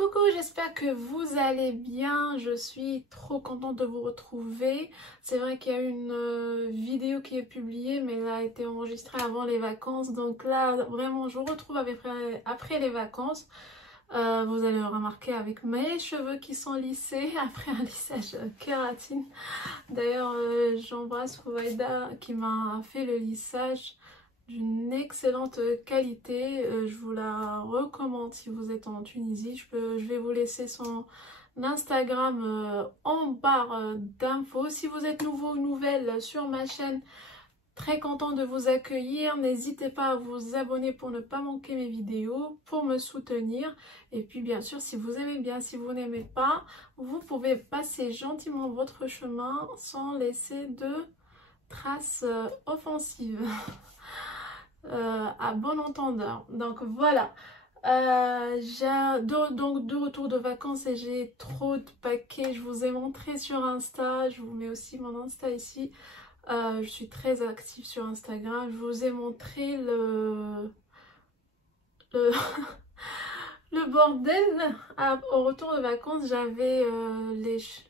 Coucou, j'espère que vous allez bien. Je suis trop contente de vous retrouver. C'est vrai qu'il y a une vidéo qui est publiée, mais elle a été enregistrée avant les vacances. Donc là, vraiment, je vous retrouve après les vacances. Vous allez le remarquer avec mes cheveux qui sont lissés après un lissage kératine. D'ailleurs, j'embrasse Fouaïda qui m'a fait le lissage d'une excellente qualité. Je vous la recommande si vous êtes en Tunisie. Je vais vous laisser son Instagram en barre d'infos. Si vous êtes nouveau ou nouvelle sur ma chaîne, très content de vous accueillir. N'hésitez pas à vous abonner pour ne pas manquer mes vidéos, pour me soutenir. Et puis bien sûr, si vous aimez bien, si vous n'aimez pas, vous pouvez passer gentiment votre chemin sans laisser de traces offensives. À bon entendeur. Donc voilà, j'ai de retour de vacances et j'ai trop de paquets. Je vous ai montré sur Insta, je vous mets aussi mon Insta ici. Je suis très active sur Instagram. Je vous ai montré le le bordel au retour de vacances. J'avais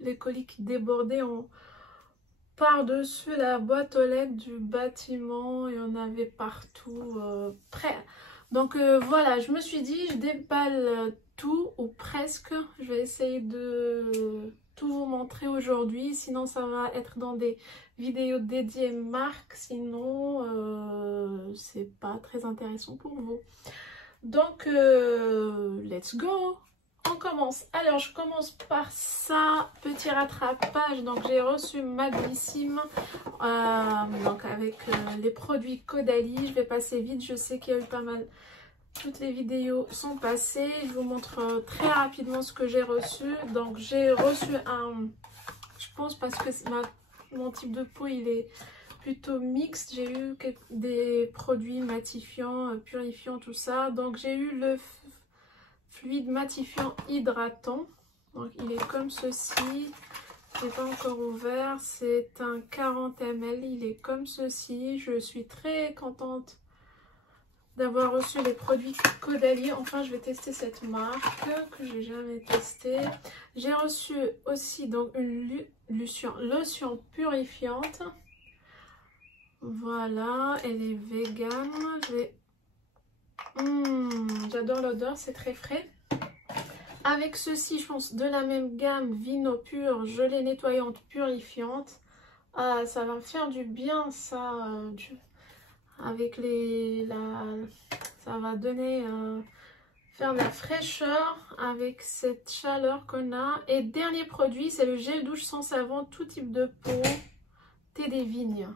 les colis qui débordaient par-dessus la boîte aux lettres du bâtiment. Il y en avait partout. Prêt. Donc voilà, je me suis dit, je déballe tout ou presque. Je vais essayer de tout vous montrer aujourd'hui. Sinon, ça va être dans des vidéos dédiées marques. Sinon, c'est pas très intéressant pour vous. Donc, let's go! On commence. Alors, je commence par ça, petit rattrapage. Donc, j'ai reçu ma Glycime donc avec les produits Caudalie. Je vais passer vite. Je sais qu'il y a eu pas mal. Toutes les vidéos sont passées. Je vous montre très rapidement ce que j'ai reçu. Donc, j'ai reçu je pense parce que mon type de peau, il est plutôt mixte. J'ai eu des produits matifiants, purifiants, tout ça. Donc, j'ai eu le fluide matifiant hydratant. Donc il est comme ceci. Il n'est pas encore ouvert. C'est un 40 ml. Il est comme ceci. Je suis très contente d'avoir reçu les produits Caudalie. Enfin, je vais tester cette marque que j'ai jamais testée. J'ai reçu aussi donc une lotion purifiante. Voilà, elle est vegan. J'adore l'odeur, c'est très frais. Avec ceci, je pense, de la même gamme, Vino Pur, gelée nettoyante purifiante. Ah, ça va me faire du bien, ça. Avec ça va donner, faire de la fraîcheur avec cette chaleur qu'on a. Et dernier produit, c'est le gel douche sans savon, tout type de peau, thé des vignes.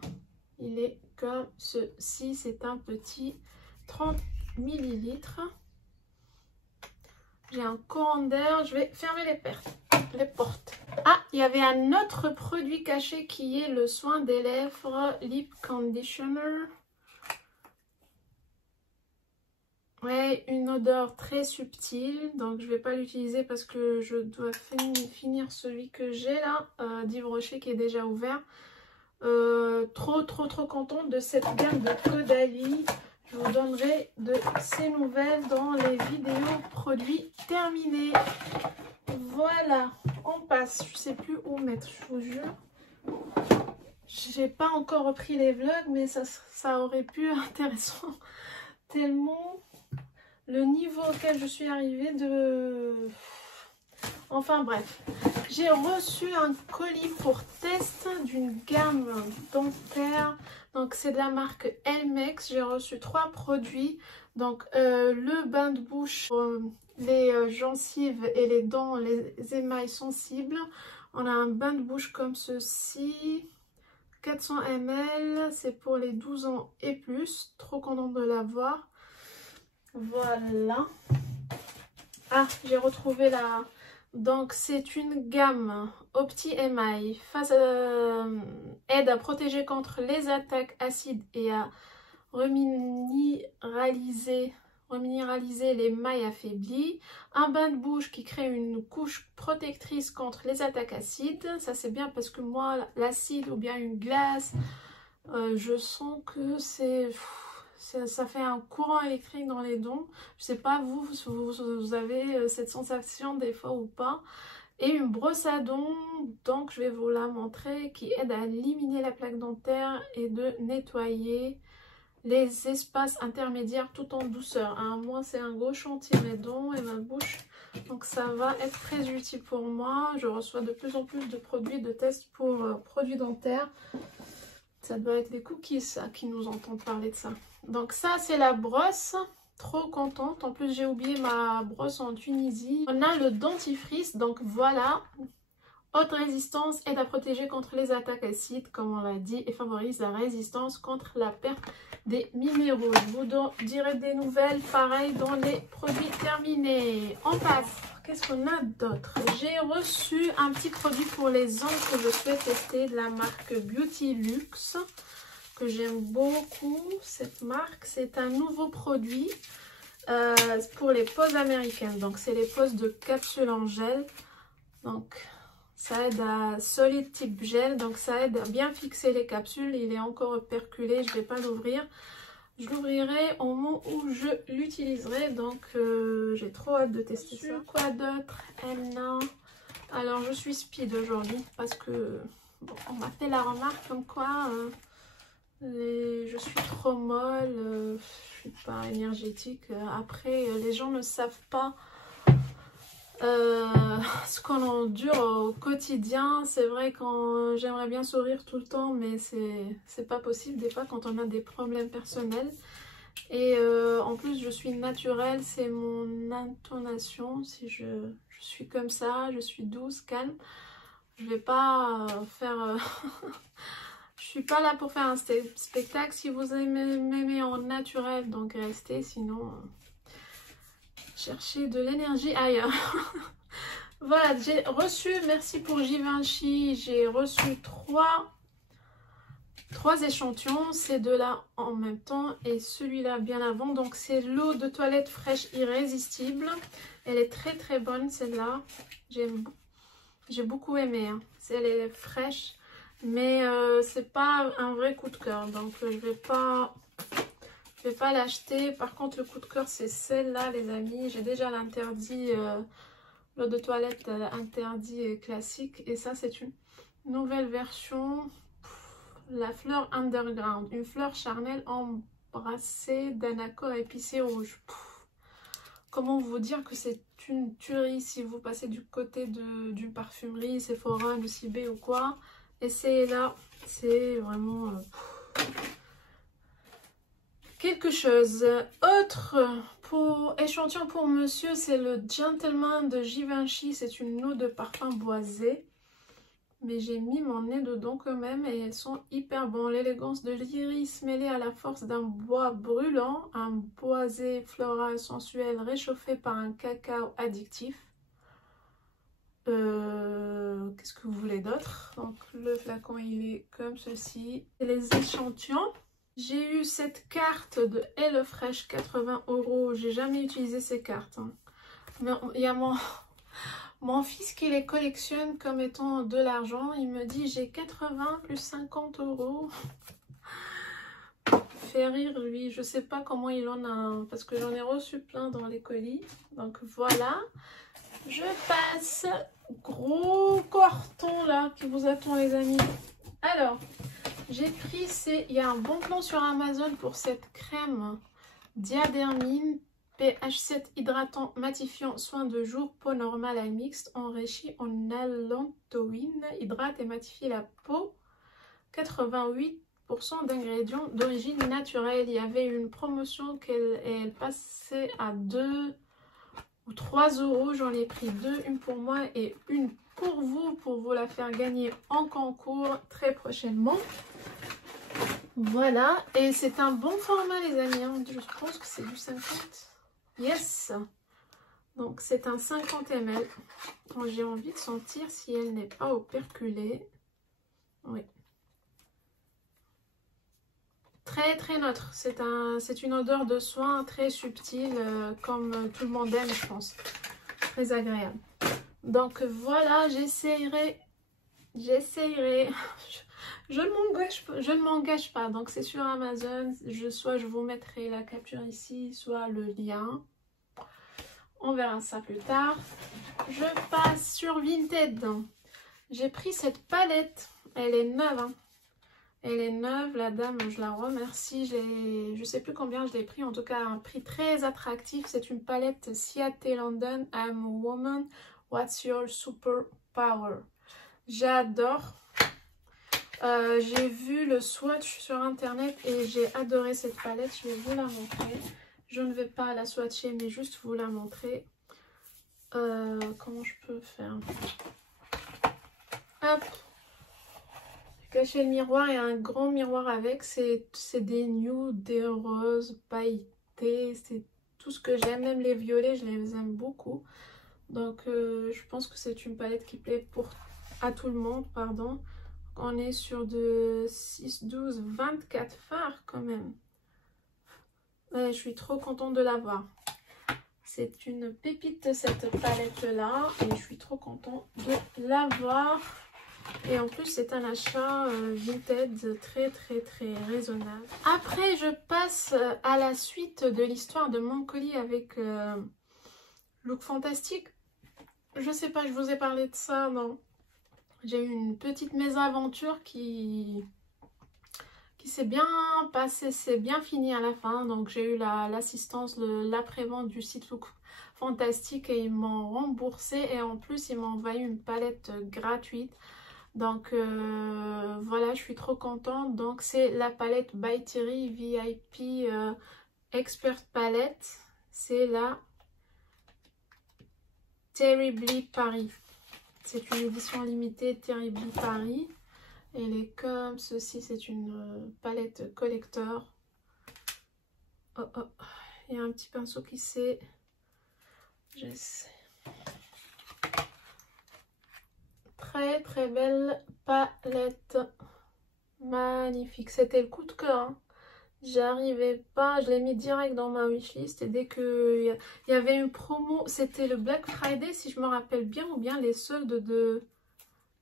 Il est comme ceci, c'est un petit 30 ml. J'ai un courant d'air, je vais fermer les portes. Ah, il y avait un autre produit caché qui est le soin des lèvres Lip Conditioner. Ouais, une odeur très subtile, donc je vais pas l'utiliser parce que je dois finir celui que j'ai là, d'Yves Rocher qui est déjà ouvert. Trop contente de cette gamme de Caudalie. Je vous donnerai de ces nouvelles dans les vidéos produits terminés. Voilà, on passe. Je sais plus où mettre, je vous jure. J'ai pas encore repris les vlogs, mais ça aurait pu être intéressant. Tellement le niveau auquel je suis arrivée de... Enfin bref, j'ai reçu un colis pour test d'une gamme dentaire. Donc c'est de la marque Elmex. J'ai reçu 3 produits. Donc le bain de bouche pour les gencives et les dents, les émails sensibles. On a un bain de bouche comme ceci. 400 ml. C'est pour les 12 ans et plus. Trop contente de l'avoir. Voilà. Ah, j'ai retrouvé la... Donc c'est une gamme Opti Émail, aide à protéger contre les attaques acides et à reminéraliser les mailles affaiblies. Un bain de bouche qui crée une couche protectrice contre les attaques acides. Ça c'est bien parce que moi l'acide ou bien une glace, je sens que ça fait un courant électrique dans les dents. Je sais pas vous, vous avez cette sensation des fois ou pas. Et une brosse à dents, donc je vais vous la montrer, qui aide à éliminer la plaque dentaire et de nettoyer les espaces intermédiaires tout en douceur. Hein. Moi, c'est un gros chantier, mes dents et ma bouche. Donc ça va être très utile pour moi. Je reçois de plus en plus de produits de test pour produits dentaires. Ça doit être les cookies, ça, qui nous entendent parler de ça. Donc ça, c'est la brosse. Trop contente. En plus, j'ai oublié ma brosse en Tunisie. On a le dentifrice. Donc voilà. Haute résistance, aide à protéger contre les attaques acides, comme on l'a dit, et favorise la résistance contre la perte des minéraux. Je vous dirai des nouvelles, pareil, dans les produits terminés. On passe. Qu'est-ce qu'on a d'autre? J'ai reçu un petit produit pour les ongles que je souhaite tester de la marque Beauty Luxe, que j'aime beaucoup. Cette marque, c'est un nouveau produit pour les poses américaines. Donc, c'est les poses de capsules en gel. Donc, ça aide à solide type gel, donc ça aide à bien fixer les capsules. Il est encore perculé, je ne vais pas l'ouvrir. Je l'ouvrirai au moment où je l'utiliserai, donc j'ai trop hâte de tester ça. Quoi d'autre? Alors je suis speed aujourd'hui parce que bon, on m'a fait la remarque comme quoi je suis trop molle, je suis pas énergétique. Après, les gens ne savent pas ce qu'on endure au quotidien. C'est vrai quand j'aimerais bien sourire tout le temps, mais c'est pas possible des fois quand on a des problèmes personnels. Et en plus je suis naturelle, c'est mon intonation. Si je suis comme ça, je suis douce, calme, je vais pas faire je suis pas là pour faire un spectacle. Si vous m'aimez en naturel, donc restez, sinon cherchez de l'énergie ailleurs. Voilà, j'ai reçu, merci pour Givenchy, j'ai reçu trois échantillons, ces deux-là en même temps et celui-là bien avant. Donc c'est l'eau de toilette fraîche irrésistible. Elle est très très bonne celle-là. J'ai beaucoup aimé. Hein. Elle est fraîche, mais c'est pas un vrai coup de cœur. Donc je vais pas l'acheter. Par contre, le coup de cœur, c'est celle-là, les amis. J'ai déjà l'interdit, l'eau de toilette interdit classique. Et ça, c'est une nouvelle version. La fleur underground. Une fleur charnelle embrassée d'un accord épicé rouge. Comment vous dire que c'est une tuerie si vous passez du côté d'une parfumerie, Sephora, Lucibé ou quoi. Essayez-la. C'est vraiment... quelque chose. Autre échantillon pour monsieur, c'est le Gentleman de Givenchy. C'est une eau de parfum boisé. Mais j'ai mis mon nez dedans quand même et elles sont hyper bonnes. L'élégance de l'iris mêlée à la force d'un bois brûlant. Un boisé floral sensuel réchauffé par un cacao addictif. Qu'est-ce que vous voulez d'autre? Donc le flacon il est comme ceci. Et les échantillons. J'ai eu cette carte de HelloFresh 80 €. J'ai jamais utilisé ces cartes. Hein. Mais il y a mon fils qui les collectionne comme étant de l'argent. Il me dit j'ai 80 plus 50 €. Fait rire lui. Je sais pas comment il en a. Parce que j'en ai reçu plein dans les colis. Donc voilà. Je passe. Gros carton là qui vous attend les amis. Alors. J'ai pris, il y a un bon plan sur Amazon pour cette crème Diadermine pH 7 hydratant matifiant soin de jour peau normale à mixte enrichi en allantoïne, hydrate et matifie la peau. 88% d'ingrédients d'origine naturelle. Il y avait une promotion elle passait à 2 ou 3 €. J'en ai pris deux, une pour moi et une pour vous la faire gagner en concours très prochainement. Voilà, et c'est un bon format les amis, hein. Je pense que c'est du 50. Yes. Donc c'est un 50 ml. J'ai envie de sentir si elle n'est pas operculée. Oui. Très très neutre. C'est une odeur de soin très subtile, comme tout le monde aime je pense. Très agréable. Donc voilà, j'essayerai. Je ne m'engage pas. Donc c'est sur Amazon. Soit je vous mettrai la capture ici, soit le lien. On verra ça plus tard. Je passe sur Vinted. J'ai pris cette palette. Elle est neuve. Hein. Elle est neuve. La dame, je la remercie. Je ne sais plus combien je l'ai pris. En tout cas, un prix très attractif. C'est une palette Seattle London. I'm a woman. What's your superpower? J'adore. J'ai vu le swatch sur internet et j'ai adoré cette palette. Je vais vous la montrer. Je ne vais pas la swatcher mais juste vous la montrer. Comment je peux faire? Hop. J'ai caché le miroir et un grand miroir avec. C'est des nudes, des roses pailletés. C'est tout ce que j'aime. Même les violets, je les aime beaucoup. Donc je pense que c'est une palette qui plaît à tout le monde. Pardon. On est sur de 6, 12, 24 fards quand même. Ouais, je suis trop contente de l'avoir. C'est une pépite cette palette là et je suis trop contente de l'avoir. Et en plus c'est un achat Vinted très raisonnable. Après je passe à la suite de l'histoire de mon colis avec Look Fantastique. Je sais pas, je vous ai parlé de ça, non? J'ai eu une petite mésaventure qui s'est bien passée, c'est bien fini à la fin. Donc j'ai eu l'assistance de l'après-vente du site Look Fantastique et ils m'ont remboursé. Et en plus ils m'ont envoyé une palette gratuite. Donc voilà, je suis trop contente. Donc c'est la palette by Thierry VIP Expert Palette. C'est la Terribly Paris. C'est une édition limitée Terribly Paris. Elle est comme ceci, c'est une palette collector. Oh oh, il y a un petit pinceau qui s'est... J'essaie. Très belle palette. Magnifique. C'était le coup de cœur. Hein. J'arrivais pas, je l'ai mis direct dans ma wishlist. Et dès que il y avait une promo, c'était le Black Friday si je me rappelle bien, ou bien les soldes de...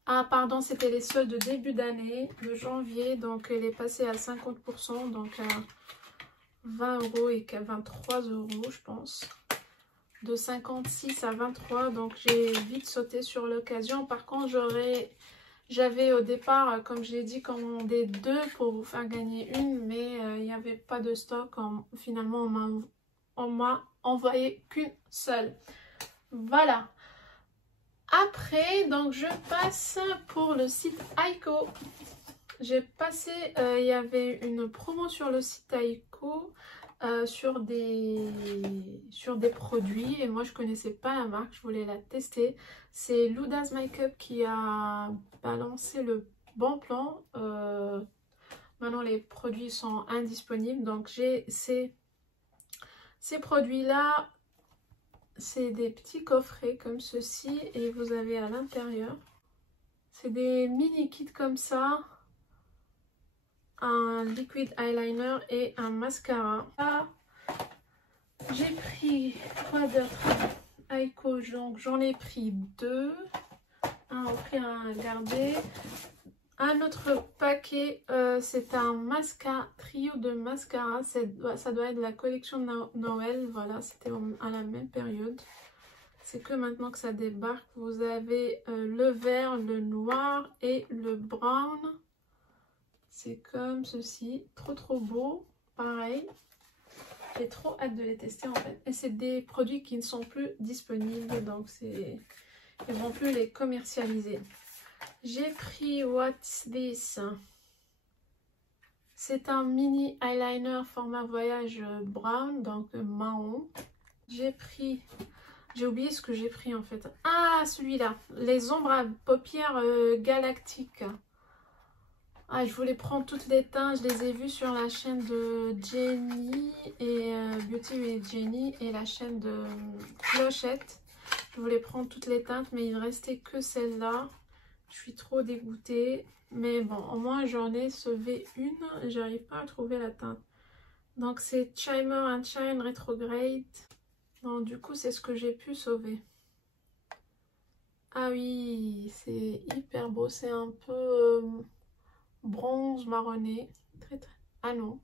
Ah pardon, c'était les soldes de début d'année, de janvier, donc elle est passée à 50%, donc à 20 € et qu'à 23 € je pense. De 56 à 23, donc j'ai vite sauté sur l'occasion. Par contre, j'avais au départ, comme je l'ai dit, commandé 2 pour vous faire gagner une, mais il n'y avait pas de stock. Finalement, on m'a envoyé qu'une seule. Voilà. Après, donc je passe pour le site Aiko. J'ai passé, il y avait une promo sur le site Aiko sur des produits et moi je connaissais pas la marque, je voulais la tester. C'est Luda's Makeup qui a balancé le bon plan. Maintenant les produits sont indisponibles, donc j'ai ces produits là. C'est des petits coffrets comme ceci et vous avez à l'intérieur, c'est des mini kits comme ça, un liquid eyeliner et un mascara. Ah, j'ai pris quoi d'autre? Aiko, donc j'en ai pris 2, un offert, un gardé. Un autre paquet, c'est un mascara, trio de mascara, ça doit être la collection Noël, voilà, c'était à la même période. C'est que maintenant que ça débarque, vous avez le vert, le noir et le brown. C'est comme ceci, trop beau, pareil. J'ai trop hâte de les tester en fait. Et c'est des produits qui ne sont plus disponibles, donc ils ne vont plus les commercialiser. J'ai pris What's This? C'est un mini eyeliner format voyage brown, donc marron. J'ai oublié ce que j'ai pris en fait. Ah, celui-là, les ombres à paupières galactiques. Ah, je voulais prendre toutes les teintes, je les ai vues sur la chaîne de Jenny et Beauty with Jenny et la chaîne de Clochette. Je voulais prendre toutes les teintes, mais il ne restait que celle-là. Je suis trop dégoûtée. Mais bon, au moins j'en ai sauvé une. J'arrive pas à trouver la teinte. Donc c'est Shimmer and Shine Retrograde. Donc du coup c'est ce que j'ai pu sauver. Ah oui, c'est hyper beau. C'est un peu bronze marronné. Très, très... Ah non.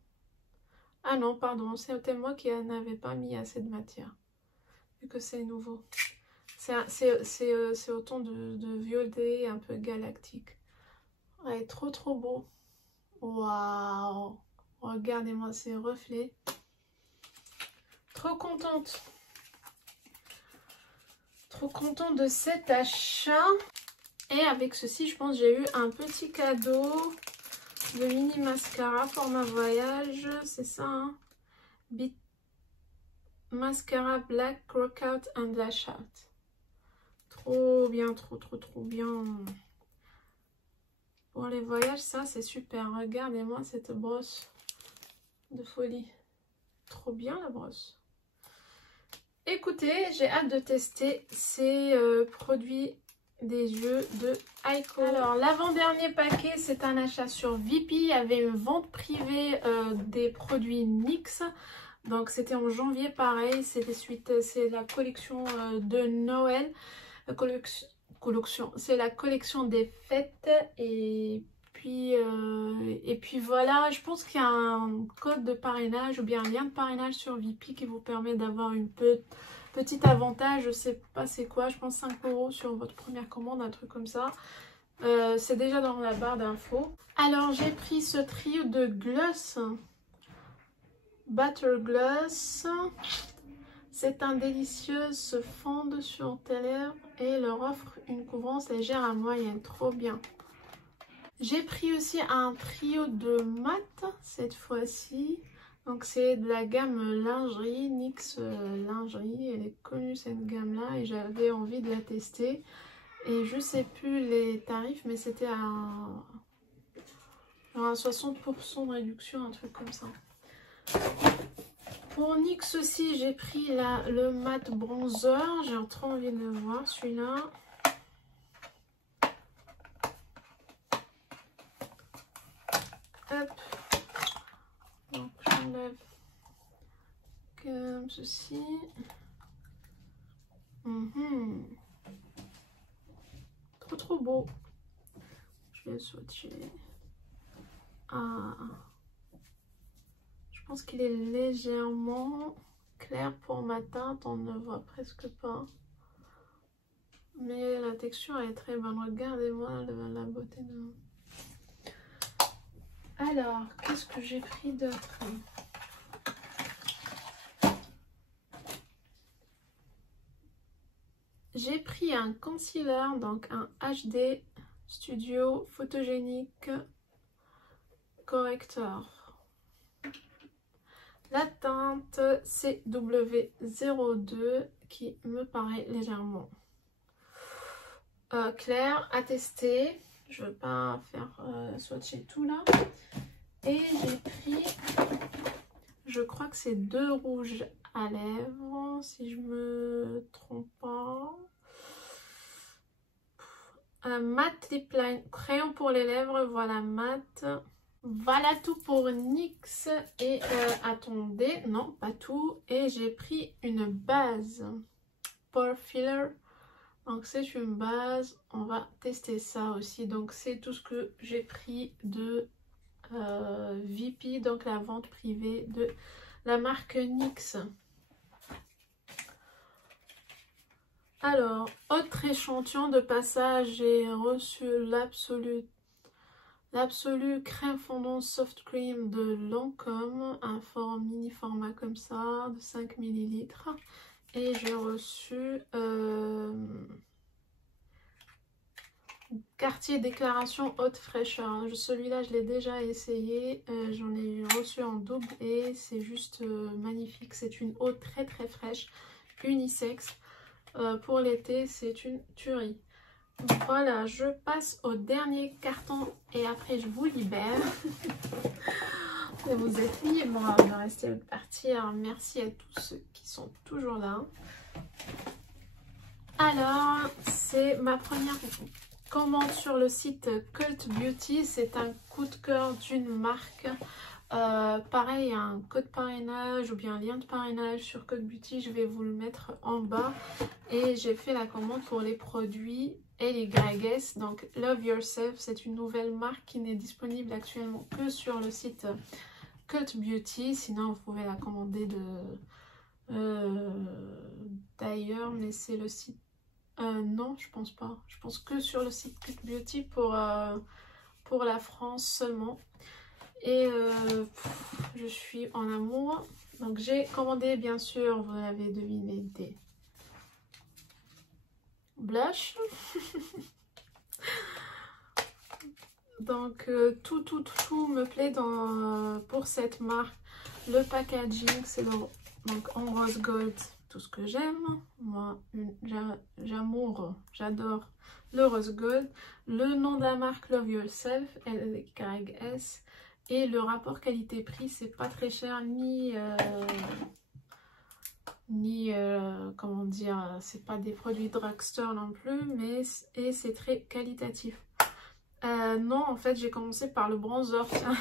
Ah non, pardon, c'était moi qui n'avais pas mis assez de matière. Vu que c'est nouveau. C'est au ton de violet un peu galactique. Ouais, trop trop beau. Waouh! Regardez-moi ces reflets. Trop contente. Trop contente de cet achat. Et avec ceci, je pense que j'ai eu un petit cadeau de mini mascara pour ma voyage. C'est ça, hein? Mascara Black Crockout and Lash Out. Trop bien, trop bien. Pour les voyages, ça c'est super. Regardez-moi cette brosse de folie. Trop bien la brosse. Écoutez, j'ai hâte de tester ces produits des yeux de Aiko. Alors, l'avant-dernier paquet, c'est un achat sur Vipy. Il y avait une vente privée des produits NYX. Donc, c'était en janvier, pareil. C'est la collection de Noël. C'est la collection des fêtes. Et puis voilà, je pense qu'il y a un code de parrainage ou bien un lien de parrainage sur Vipy qui vous permet d'avoir une petit avantage, je sais pas c'est quoi, je pense 5 € sur votre première commande, un truc comme ça. C'est déjà dans la barre d'infos. Alors j'ai pris ce trio de gloss, Butter Gloss. C'est un délicieux fond sur tes lèvres et leur offre une couvrance légère à moyenne, trop bien. J'ai pris aussi un trio de mat cette fois-ci. Donc c'est de la gamme lingerie, NYX lingerie. Elle est connue cette gamme là et j'avais envie de la tester. Et je sais plus les tarifs mais c'était à 60% de réduction, un truc comme ça. Pour NYX aussi j'ai pris le mat bronzer. J'ai trop envie de le voir celui-là. Hop. Donc j'enlève comme ceci. Trop beau. Je vais swatcher. Ah. Je pense qu'il est légèrement clair pour ma teinte. On ne voit presque pas. Mais la texture est très bonne. Regardez-moi la beauté de... Alors, qu'est-ce que j'ai pris d'autre? J'ai pris un concealer, donc un HD Studio Photogenic Corrector. La teinte CW02 qui me paraît légèrement claire à tester. Je ne veux pas faire swatcher tout là. Et j'ai pris, je crois que c'est 2 rouges à lèvres, si je me trompe pas. Un matte lip line, crayon pour les lèvres, voilà mat. Voilà tout pour NYX. Et attendez, non pas tout. Et j'ai pris une base Pore Filler. Donc c'est une base, on va tester ça aussi. Donc c'est tout ce que j'ai pris de Vipy, donc la vente privée de la marque NYX. Alors, autre échantillon de passage, j'ai reçu l'Absolu crème fondant soft cream de Lancôme, un mini format comme ça de 5 ml. Et j'ai reçu Cartier Déclaration Haute Fraîcheur. Celui-là, je l'ai déjà essayé. J'en ai reçu en double et c'est juste magnifique. C'est une eau très très fraîche, unisexe. Pour l'été, c'est une tuerie. Voilà, je passe au dernier carton et après je vous libère. Vous êtes libre de rester ou de partir. Merci à tous ceux qui sont toujours là. Alors, c'est ma première commande sur le site Cult Beauty. C'est un coup de cœur d'une marque Pareil, un code parrainage ou bien un lien de parrainage sur Code Beauty, je vais vous le mettre en bas. Et j'ai fait la commande pour les produits LYS, donc Love Yourself. C'est une nouvelle marque qui n'est disponible actuellement que sur le site Code Beauty. Sinon, vous pouvez la commander d'ailleurs, mais c'est le site... non, je pense pas. Je pense que sur le site Code Beauty pour la France seulement. Et je suis en amour. Donc j'ai commandé, bien sûr, vous l'avez deviné, des blush. Donc tout me plaît pour cette marque. Le packaging, c'est donc en rose gold, tout ce que j'aime. Moi, j'adore le rose gold. Le nom de la marque Love Yourself, LYS. Et le rapport qualité-prix, c'est pas très cher, comment dire, c'est pas des produits drugstore non plus, mais et c'est très qualitatif. Non, en fait, j'ai commencé par le bronzer, tiens.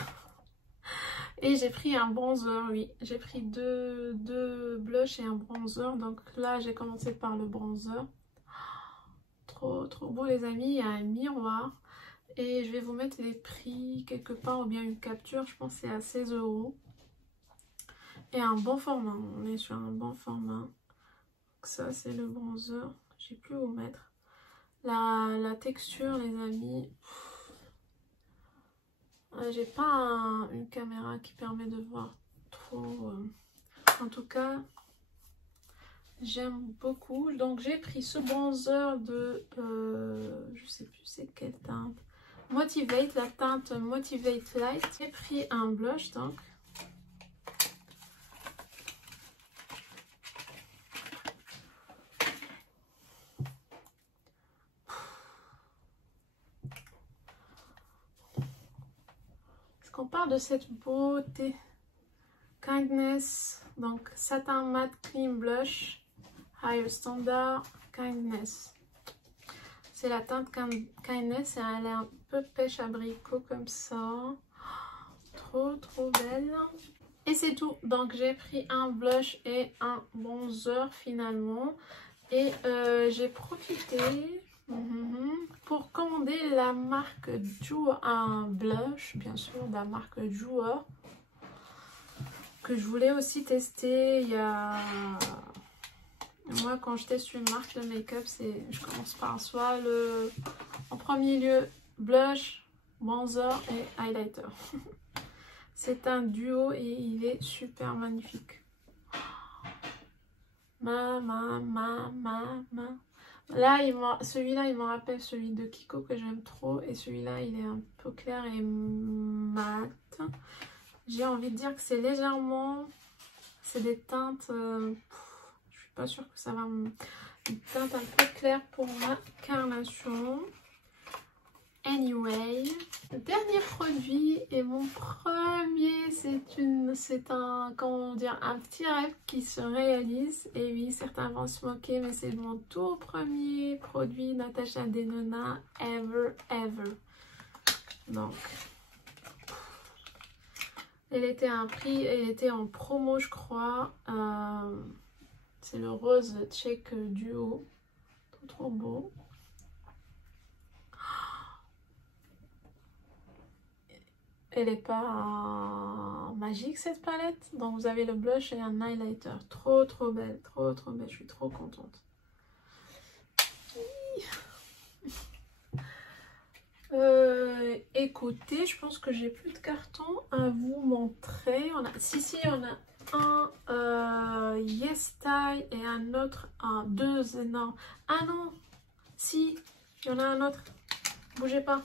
Et j'ai pris un bronzer, oui. J'ai pris deux blushs et un bronzer. Donc là, j'ai commencé par le bronzer. Trop beau, les amis. Il y a un miroir. Et je vais vous mettre les prix quelque part ou bien une capture. Je pense que c'est à 16 €. Et un bon format. On est sur un bon format. Donc ça, c'est le bronzer. J'ai plus où mettre. La texture, les amis. J'ai pas une caméra qui permet de voir trop. En tout cas, j'aime beaucoup. Donc j'ai pris ce bronzer de... je sais plus c'est quelle teinte. Motivate, la teinte Motivate Light. J'ai pris un blush donc. Est-ce qu'on parle de cette beauté? Kindness, donc Satin Matte Cream Blush, Higher Standard, Kindness. C'est la teinte Kindness et elle est un peu pêche abricot comme ça. Trop belle. Et c'est tout. Donc j'ai pris un blush et un bronzer finalement. Et j'ai profité pour commander la marque Dior, un blush bien sûr de la marque Dior. Que je voulais aussi tester. Il y a... Moi, quand je teste une marque de make-up, je commence par soit en premier lieu blush, bronzer et highlighter. C'est un duo et il est super magnifique. Là, celui-là, il me rappelle celui de Kiko que j'aime trop. Et celui-là, il est un peu clair et mat. J'ai envie de dire que c'est légèrement... C'est des teintes... je suis pas sûre que ça va... Une teinte un peu claire pour ma carnation. Anyway. Le dernier produit et mon premier, c'est un... Comment dire? Un petit rêve qui se réalise. Et oui, certains vont se moquer, mais c'est mon tout premier produit Natasha Denona ever. Donc... Elle était à un prix, elle était en promo je crois. C'est le rose check duo. Trop beau. Elle est pas magique cette palette. Donc vous avez le blush et un highlighter. Trop belle, trop belle. Je suis trop contente. Écoutez, je pense que j'ai plus de cartons à vous montrer. On a un Yes Style et un autre, deux énormes. Ah non, si, il y en a un autre. Bougez pas.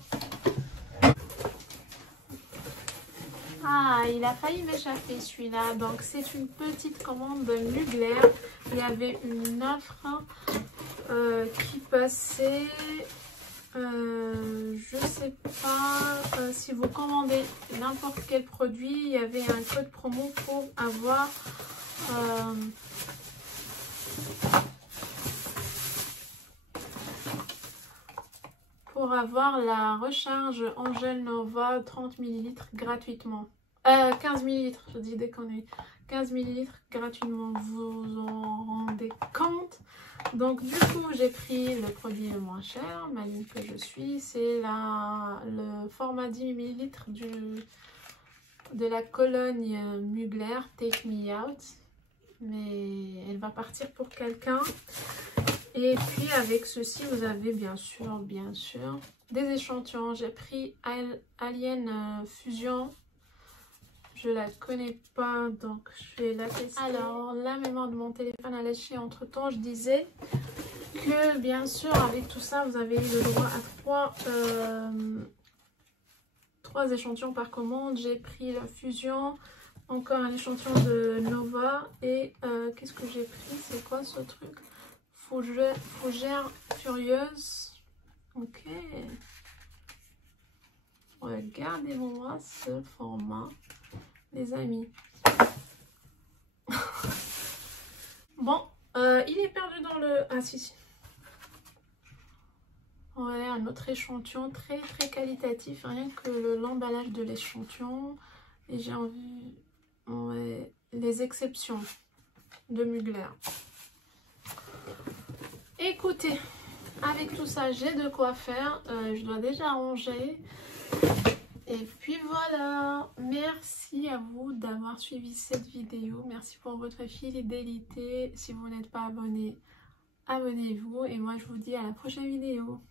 Ah, il a failli m'échapper celui-là. Donc c'est une petite commande de Mugler. Il y avait une offre qui passait. Je sais pas si vous commandez n'importe quel produit, il y avait un code promo pour avoir la recharge en gel Nova 30 ml gratuitement. 15 millilitres, je dis des conneries. 15 millilitres gratuitement, vous en rendez compte. Donc du coup j'ai pris le produit le moins cher, maligne que je suis, c'est le format 10 millilitres de la Cologne Mugler Take Me Out, mais elle va partir pour quelqu'un. Et puis avec ceci vous avez bien sûr des échantillons. J'ai pris Alien Fusion. Je la connais pas, donc je vais la tester. Alors, la mémoire de mon téléphone a lâché entre temps. Je disais que bien sûr, avec tout ça, vous avez le droit à trois échantillons par commande. J'ai pris la Fusion, encore un échantillon de Nova. Et qu'est-ce que j'ai pris? C'est quoi ce truc? Fougère Furieuse. Ok. Regardez-moi ce format. Les amis. Bon, il est perdu dans le... Ah si. Ouais, un autre échantillon très qualitatif. Rien que l'emballage de l'échantillon. Et j'ai envie... Ouais, les exceptions de Mugler. Écoutez, avec tout ça, j'ai de quoi faire. Je dois déjà ranger. Et puis voilà, merci à vous d'avoir suivi cette vidéo. Merci pour votre fidélité. Si vous n'êtes pas abonné, abonnez-vous. Et moi, je vous dis à la prochaine vidéo.